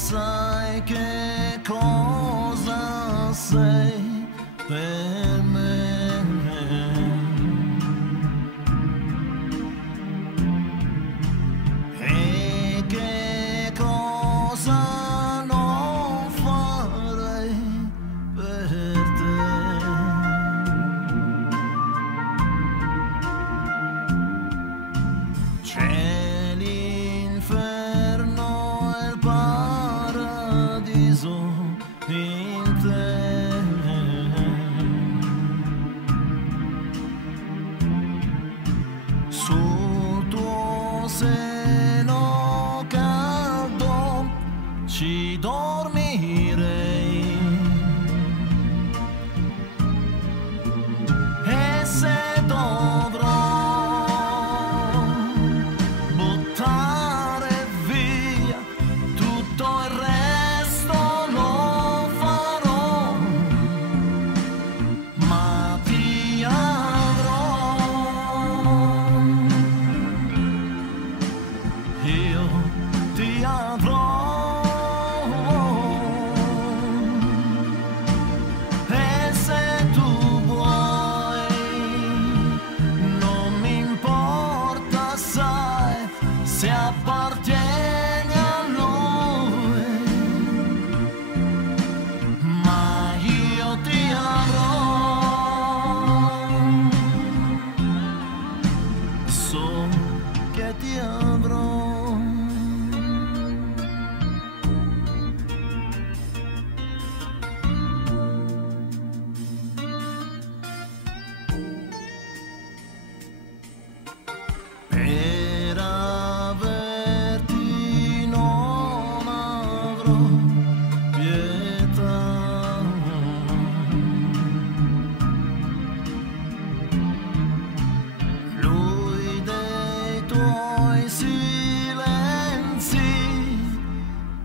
sai che cosa sei per me. E che cosa non farei per te. C'è l'inferno e il paradiso in te. Sul tuo seno caldo ci dormirei. E se dovrò buttare via tutto il resto lo farò, ma ti avrò, io ti avrò. E se tu vuoi non mi importa, sai, se appartieni a lui, ma io ti avrò, so che ti avrò. Per averti non avrò pietà. Lui dei tuoi silenzi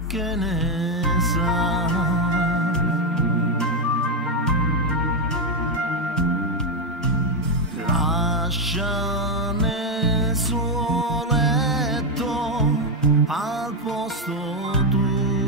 che ne sa. Lascia nel suo letto al posto tuo.